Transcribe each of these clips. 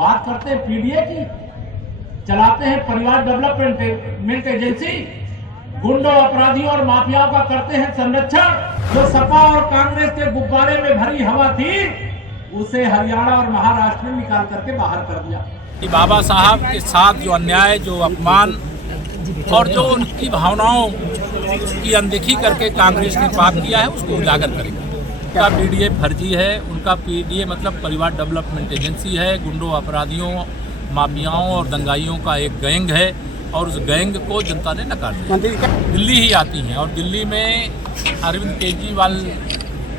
बात करते हैं पीडीए की, चलाते हैं परिवार डेवलपमेंट एजेंसी, गुंडों, अपराधियों और माफियाओं का करते हैं संरक्षण। जो सपा और कांग्रेस के गुब्बारे में भरी हवा थी उसे हरियाणा और महाराष्ट्र में निकाल करके बाहर कर दिया। बाबा साहब के साथ जो अन्याय, जो अपमान और जो उनकी भावनाओं की अनदेखी करके कांग्रेस ने पाप किया है उसको उजागर करेंगे। उनका पीडीए फर्जी है, उनका पीडीए मतलब परिवार डेवलपमेंट एजेंसी है, गुंडों, अपराधियों, माफियाओं और दंगाइयों का एक गैंग है और उस गैंग को जनता ने नकार दिया। दिल्ली ही आती हैं और दिल्ली में अरविंद केजरीवाल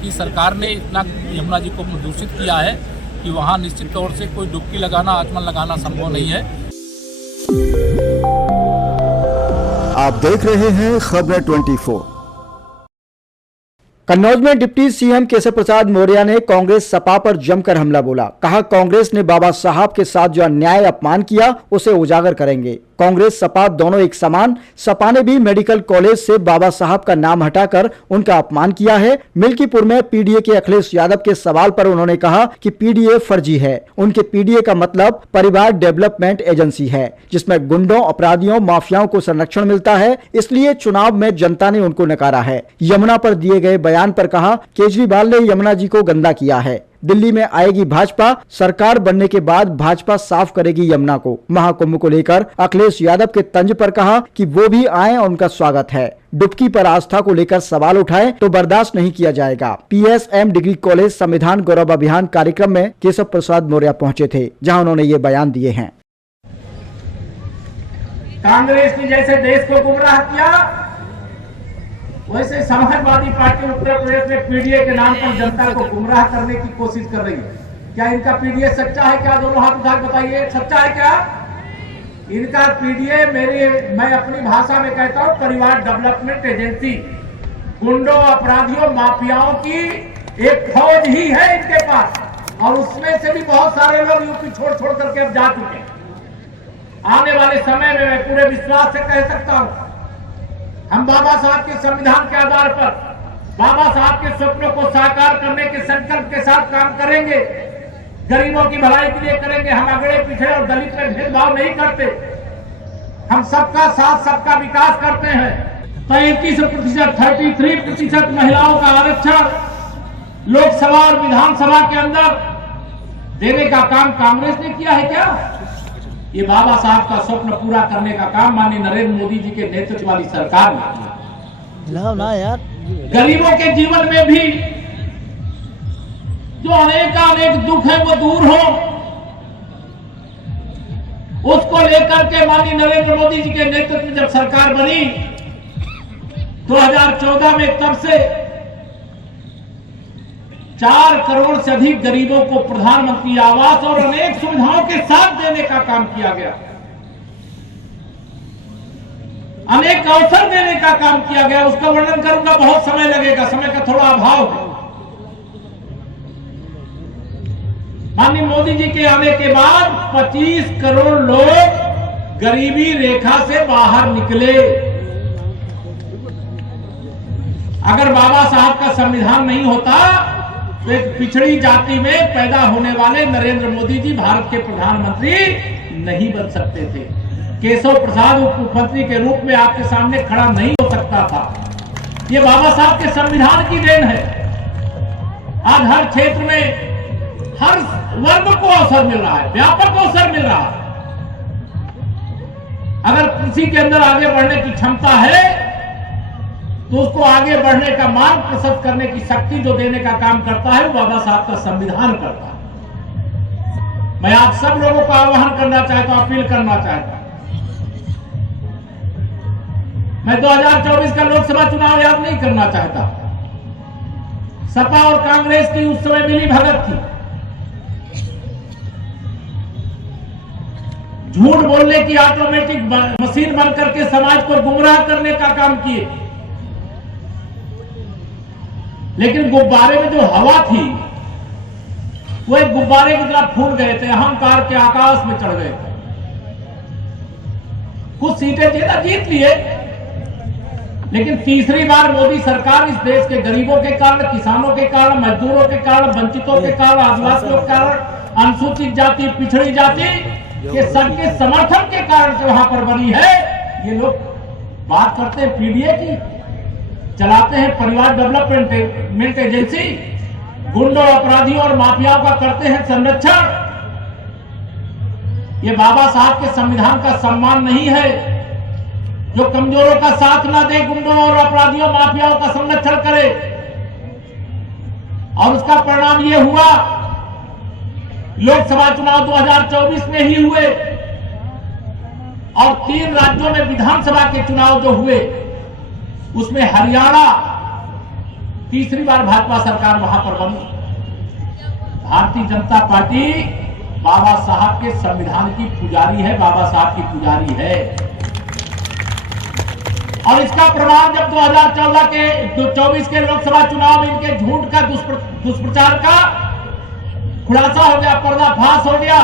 की सरकार ने इतना यमुना जी को दूषित किया है कि वहाँ निश्चित तौर से कोई डुबकी लगाना, आचमन लगाना संभव नहीं है। आप देख रहे हैं खबरें 24। कन्नौज में डिप्टी सीएम केशव प्रसाद मौर्य ने कांग्रेस सपा पर जमकर हमला बोला। कहा, कांग्रेस ने बाबा साहब के साथ जो अन्याय अपमान किया उसे उजागर करेंगे। कांग्रेस सपा दोनों एक समान। सपा ने भी मेडिकल कॉलेज से बाबा साहब का नाम हटाकर उनका अपमान किया है। मिल्कीपुर में पीडीए के अखिलेश यादव के सवाल पर उन्होंने कहा कि पीडीए फर्जी है। उनके पीडीए का मतलब परिवार डेवलपमेंट एजेंसी है जिसमें गुंडों, अपराधियों, माफियाओं को संरक्षण मिलता है, इसलिए चुनाव में जनता ने उनको नकारा है। यमुना पर दिए गए बयान पर कहा, केजरीवाल ने यमुना जी को गंदा किया है। दिल्ली में आएगी भाजपा, सरकार बनने के बाद भाजपा साफ करेगी यमुना को। महाकुंभ को लेकर अखिलेश यादव के तंज पर कहा कि वो भी आए और उनका स्वागत है। डुबकी पर आस्था को लेकर सवाल उठाए तो बर्दाश्त नहीं किया जाएगा। पीएसएम डिग्री कॉलेज संविधान गौरव अभियान कार्यक्रम में केशव प्रसाद मौर्य पहुंचे थे, जहां उन्होंने ये बयान दिए हैं। कांग्रेस ने जैसे देश को गुमराह किया वैसे समाजवादी पार्टी उत्तर प्रदेश में पीडीए के नाम पर जनता को गुमराह करने की कोशिश कर रही है। क्या इनका पीडीए सच्चा है? क्या दोनों हाथ उठा बताइए, सच्चा है क्या इनका पीडीए? मैं अपनी भाषा में कहता हूं परिवार डेवलपमेंट एजेंसी, गुंडों, अपराधियों, माफियाओं की एक फौज ही है इनके पास। और उसमें से भी बहुत सारे लोग यूपी छोड़ करके अब जा चुके हैं। आने वाले समय में मैं पूरे विश्वास से कह सकता हूं हम बाबा साहब के संविधान के आधार पर बाबा साहब के स्वप्नों को साकार करने के संकल्प के साथ काम करेंगे। गरीबों की भलाई के लिए करेंगे। हम अगड़े पीछे और दलित में भेदभाव नहीं करते। हम सबका साथ, सबका विकास करते हैं। 33%, 33% महिलाओं का आरक्षण लोकसभा और विधानसभा के अंदर देने का काम कांग्रेस ने किया है क्या? ये बाबा साहब का स्वप्न पूरा करने का काम माननीय नरेंद्र मोदी जी के नेतृत्व वाली सरकार ने किया ना यार। गरीबों के जीवन में भी जो अनेक दुख है वो दूर हो, उसको लेकर के माननीय नरेंद्र मोदी जी के नेतृत्व में जब सरकार बनी 2014 में, तब से 4 करोड़ से अधिक गरीबों को प्रधानमंत्री आवास और अनेक सुविधाओं के साथ देने का काम किया गया। अनेक अवसर देने का काम किया गया। उसका वर्णन करूंगा, बहुत समय लगेगा, समय का थोड़ा अभाव है। माननीय मोदी जी के आने के बाद 25 करोड़ लोग गरीबी रेखा से बाहर निकले। अगर बाबा साहब का संविधान नहीं होता तो एक पिछड़ी जाति में पैदा होने वाले नरेंद्र मोदी जी भारत के प्रधानमंत्री नहीं बन सकते थे। केशव प्रसाद उप मुख्यमंत्री के रूप में आपके सामने खड़ा नहीं हो सकता था। ये बाबा साहब के संविधान की देन है। आज हर क्षेत्र में हर वर्ग को अवसर मिल रहा है, व्यापक अवसर मिल रहा है। अगर किसी के अंदर आगे बढ़ने की क्षमता है तो उसको आगे बढ़ने का मार्ग प्रशस्त करने की शक्ति जो देने का काम करता है वो बाबा साहब का संविधान करता है। मैं आप सब लोगों को आह्वान करना चाहता हूं, अपील करना चाहता हूं। मैं 2024 का लोकसभा चुनाव याद नहीं करना चाहता। सपा और कांग्रेस की उस समय मिली भगत थी। झूठ बोलने की ऑटोमेटिक मशीन बनकर के समाज को गुमराह करने का काम किए। लेकिन गुब्बारे में जो हवा थी वो एक गुब्बारे की तरह फूट गए थे, अहंकार के आकाश में चढ़ गए थे। कुछ सीटें जीत लिए, लेकिन तीसरी बार मोदी सरकार इस देश के गरीबों के कारण, किसानों के कारण, मजदूरों के कारण, वंचितों के कारण, आदिवासियों के कारण अनुसूचित जाति, पिछड़ी जाति के सबके समर्थन के कारण से वहां पर बनी है। ये लोग बात करते हैं पीडीए की, चलाते हैं परिवार डेवलपमेंट एजेंसी, गुंडों, अपराधियों और माफियाओं का करते हैं संरक्षण। ये बाबा साहब के संविधान का सम्मान नहीं है। जो कमजोरों का साथ ना दे, गुंडों और अपराधियों, माफियाओं का संरक्षण करे, और उसका परिणाम ये हुआ। लोकसभा चुनाव 2024 में ही हुए और 3 राज्यों में विधानसभा के चुनाव जो हुए, उसमें हरियाणा तीसरी बार भाजपा सरकार वहां पर बनी। भारतीय जनता पार्टी बाबा साहब के संविधान की पुजारी है, बाबा साहब की पुजारी है। और इसका प्रमाण जब 2014 के 24 के लोकसभा चुनाव में इनके झूठ का दुष्प्रचार का खुलासा हो गया, पर्दाफाश हो गया।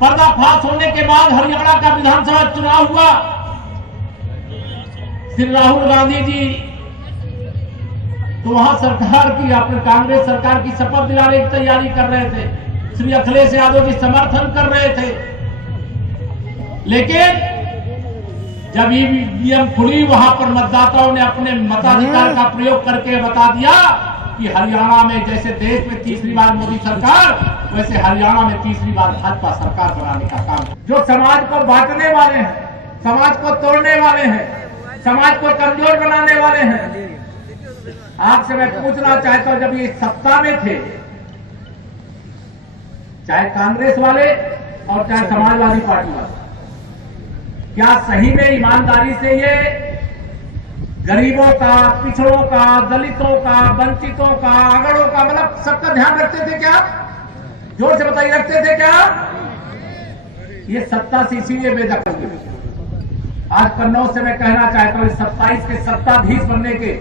पर्दाफाश होने के बाद हरियाणा का विधानसभा चुनाव हुआ। श्री राहुल गांधी जी तो वहां सरकार की, अपने कांग्रेस सरकार की शपथ दिलाने की तैयारी कर रहे थे। श्री अखिलेश यादव जी समर्थन कर रहे थे। लेकिन जब ईवीएम खुली, वहां पर मतदाताओं ने अपने मताधिकार का प्रयोग करके बता दिया कि हरियाणा में जैसे देश में तीसरी बार मोदी सरकार, वैसे हरियाणा में तीसरी बार भाजपा सरकार बनाने का काम। जो समाज को बांटने वाले हैं, समाज को तोड़ने वाले हैं, समाज को कमजोर बनाने वाले हैं, आपसे मैं पूछना चाहता हूं, जब ये सत्ता में थे, चाहे कांग्रेस वाले और चाहे समाजवादी पार्टी वाले, क्या सही में ईमानदारी से ये गरीबों का, पिछड़ों का, दलितों का, वंचितों का, अगड़ों का, मतलब सबका ध्यान रखते थे क्या? जोर से बताइए, रखते थे क्या? ये सत्ता से इसीलिए बेदखल हुई। आज कन्नौज से मैं कहना चाहता हूं, 27 के सत्ताधीश बनने के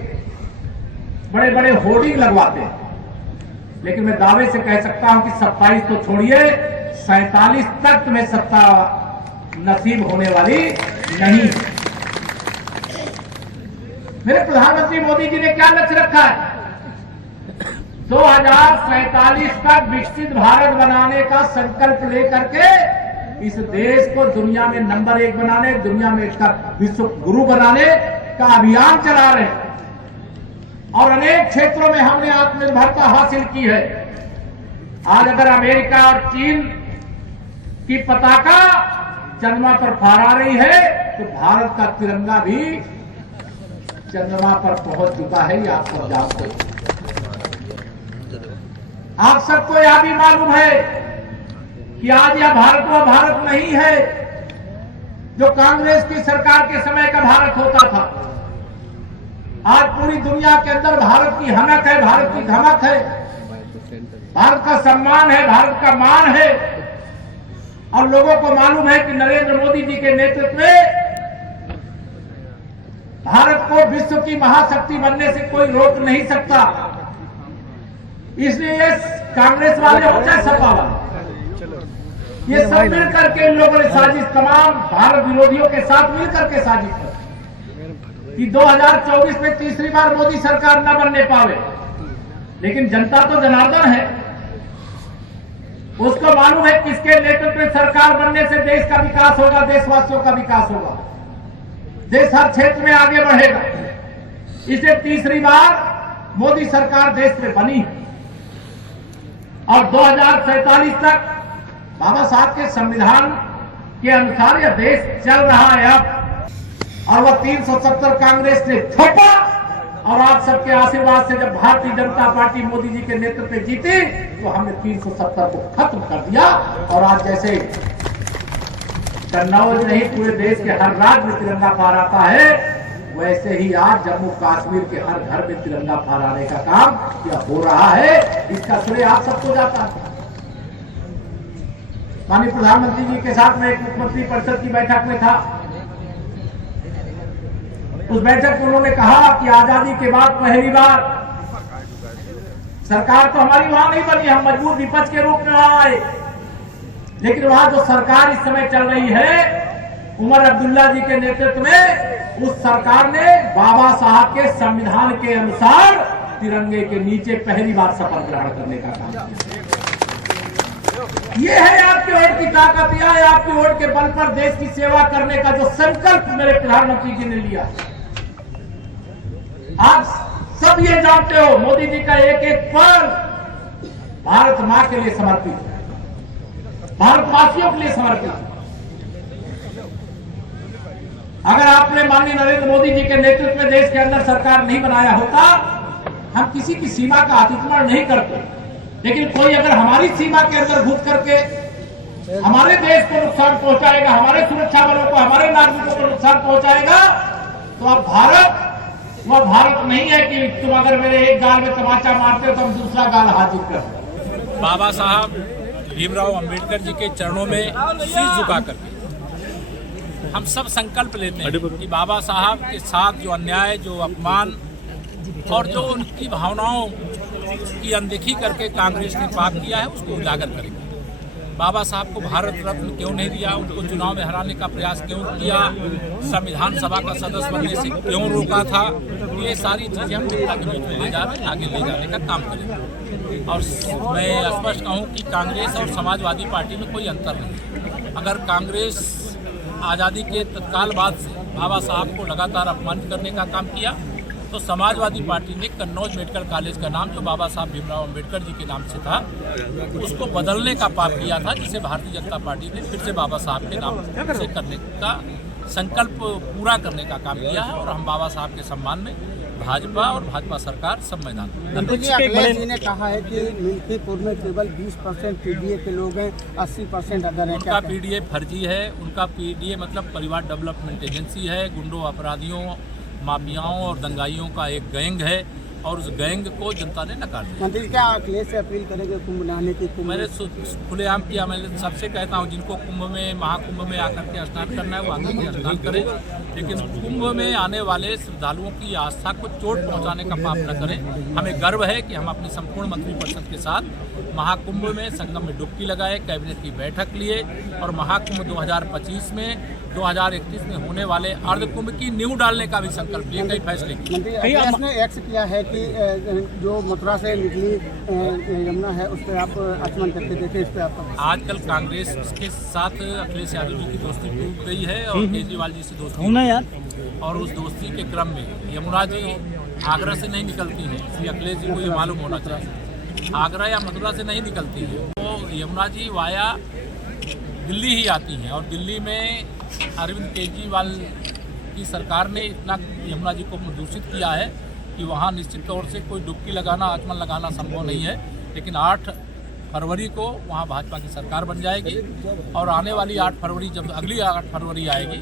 बड़े बड़े होर्डिंग लगवाते हैं, लेकिन मैं दावे से कह सकता हूं कि 27 तो छोड़िए, 47 तक में सत्ता नसीब होने वाली नहीं है। मेरे प्रधानमंत्री मोदी जी ने क्या लक्ष्य रखा है? 2047 तक विकसित भारत बनाने का संकल्प लेकर के इस देश को दुनिया में नंबर 1 बनाने, दुनिया में इसका विश्व गुरु बनाने का अभियान चला रहे हैं। और अनेक क्षेत्रों में हमने आत्मनिर्भरता हासिल की है। आज अगर अमेरिका और चीन की पताका चंद्रमा पर फहरा रही है, तो भारत का तिरंगा भी चंद्रमा पर पहुंच चुका है। ये आप सब जानते हैं। आप सबको यह भी मालूम है कि आज यह भारत वो भारत नहीं है जो कांग्रेस की सरकार के समय का भारत होता था। आज पूरी दुनिया के अंदर भारत की हनक है, भारत की धमक है, भारत का सम्मान है, भारत का मान है। और लोगों को मालूम है कि नरेंद्र मोदी जी के नेतृत्व में भारत को विश्व की महाशक्ति बनने से कोई रोक नहीं सकता। इसलिए ये कांग्रेस वाले हो चाहे सपा वाले, ये सब मिलकर के इन लोगों ने साजिश, तमाम भारत विरोधियों के साथ मिलकर के साजिश की कि 2024 में तीसरी बार मोदी सरकार न बनने पावे। लेकिन जनता तो जनार्दन है, उसको मालूम है किसके नेतृत्व में सरकार बनने से देश का विकास होगा, देशवासियों का विकास होगा, देश हर क्षेत्र में आगे बढ़ेगा। इसे तीसरी बार मोदी सरकार देश में बनी है और 2047 तक बाबा साहब के संविधान के अनुसार यह देश चल रहा है अब। और वह 370 कांग्रेस ने थोपा और आप सबके आशीर्वाद से जब भारतीय जनता पार्टी मोदी जी के नेतृत्व में जीती, तो हमने 370 को खत्म कर दिया। और आज जैसे कन्नौज नहीं, पूरे देश के हर राज्य में तिरंगा फहराता है, वैसे ही आज जम्मू कश्मीर के हर घर में तिरंगा फहराने का काम यह हो रहा है। इसका श्रेय आप सबको जाता है। माननीय प्रधानमंत्री जी के साथ में एक मुख्यमंत्री परिषद की बैठक में था। उस बैठक में उन्होंने कहा कि आजादी के बाद पहली बार सरकार तो हमारी वहां नहीं बनी, हम मजबूत विपक्ष के रूप में वहां आए, लेकिन वहां जो सरकार इस समय चल रही है उमर अब्दुल्ला जी के नेतृत्व में, उस सरकार ने बाबा साहब के संविधान के अनुसार तिरंगे के नीचे पहली बार शपथ ग्रहण करने का काम किया। ये है आपके वोट की ताकत, यह है आपके वोट के बल पर देश की सेवा करने का जो संकल्प मेरे प्रधानमंत्री जी ने लिया। आप सब ये जानते हो मोदी जी का एक एक पल भारत मां के लिए समर्पित है, भारतवासियों के लिए समर्पित है। अगर आपने माननीय नरेंद्र मोदी जी के नेतृत्व में देश के अंदर सरकार नहीं बनाया होता, हम किसी की सीमा का अतिक्रमण नहीं करते, लेकिन कोई अगर हमारी सीमा के अंदर घुस करके हमारे देश को नुकसान पहुंचाएगा, हमारे सुरक्षा बलों को, हमारे नागरिकों को नुकसान पहुंचाएगा, तो अब भारत वह भारत नहीं है कि तुम अगर मेरे एक गाल में तमाचा मारते हो तो हम दूसरा गाल हाजिर कर। बाबा साहब भीमराव अंबेडकर जी के चरणों में शीश झुका करके हम सब संकल्प लेते हैं कि बाबा साहब के साथ जो अन्याय, जो अपमान और जो उनकी भावनाओं की अनदेखी करके कांग्रेस ने पाप किया है उसको उजागर करेंगे। बाबा साहब को भारत रत्न क्यों नहीं दिया, उनको चुनाव में हराने का प्रयास क्यों किया, संविधान सभा का सदस्य बनने से क्यों रोका था, ये सारी चीजें हम जनता के बीच में ले जा रहे हैं, आगे ले जाने का काम करेंगे। और मैं स्पष्ट कहूँ कि कांग्रेस और समाजवादी पार्टी में कोई अंतर नहीं। अगर कांग्रेस आज़ादी के तत्काल बाद से बाबा साहब को लगातार अपमानित करने का काम किया, तो समाजवादी पार्टी ने कन्नौज मेडिकल कॉलेज का नाम जो बाबा साहब भीमराव अंबेडकर जी के नाम से था उसको बदलने का पाप किया था, जिसे भारतीय जनता पार्टी ने फिर से बाबा साहब के नाम से करने का संकल्प पूरा करने का काम किया है। और हम बाबा साहब के सम्मान में भाजपा और भाजपा सरकार सब मैदान में। अखिलेश जी ने कहा है कि मिल्कीपुर में केवल 20% पीडीए के लोग हैं, 80% अदर हैं। उनका पीडीए फर्जी है। उनका पीडीए मतलब परिवार डेवलपमेंट एजेंसी है, गुंडों, अपराधियों, माफियाओं और दंगाइयों का एक गैंग है और उस गैंग को जनता ने नकार दिया। मंत्री क्या अखिलेश से अपील करेंगे कुंभ नहाने की? मैंने खुलेआम किया, मैं सबसे कहता हूँ जिनको कुंभ में, महाकुंभ में आकर के स्नान करना है वो आकर के स्नान करें, लेकिन कुंभ में आने वाले श्रद्धालुओं की आस्था को चोट पहुँचाने का पाप न करें। हमें गर्व है कि हम अपनी संपूर्ण मंत्रिपरिषद के साथ महाकुंभ में संगम में डुबकी लगाए, कैबिनेट की बैठक लिए और महाकुंभ 2025 में 2031 में होने वाले अर्धकुंभ की नींव डालने का भी संकल्प लिए, कई फैसले किए। अखिलेश ने एक्स किया है कि जो मथुरा से निकली यमुना है उस पर आप आचमन करके देखें, इस पर आप आजकल कांग्रेस के साथ अखिलेश यादव जी की दोस्ती टूट गई है और केजरीवाल जी से दोस्ती और उस दोस्ती के क्रम में यमुना जी आगरा से नहीं निकलती है, इसलिए अखिलेश जी को ये मालूम होना चाहिए। आगरा या मथुरा से नहीं निकलती है, तो यमुना जी वाया दिल्ली ही आती हैं और दिल्ली में अरविंद केजरीवाल की सरकार ने इतना यमुना जी को दूषित किया है कि वहाँ निश्चित तौर से कोई डुबकी लगाना, आचमन लगाना संभव नहीं है। लेकिन 8 फरवरी को वहाँ भाजपा की सरकार बन जाएगी और आने वाली 8 फरवरी जब अगली 8 फरवरी आएगी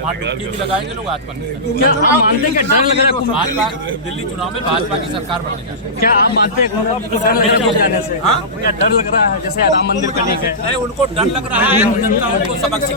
वहाँ डुबकी भी लगाएंगे लोग, आचमन भी करेंगे। क्या आप मानते हैं कि डर लग रहा है भाजपा दिल्ली चुनाव में भाजपा की सरकार बनने जा रही है? क्या आप मानते हैं उनको डर लग रहा है जाने से? हाँ, क्या डर लग रहा है जैसे राम मंदिर करने का? नहीं, उनको डर लग रहा है, जनता उनको सबक सिखा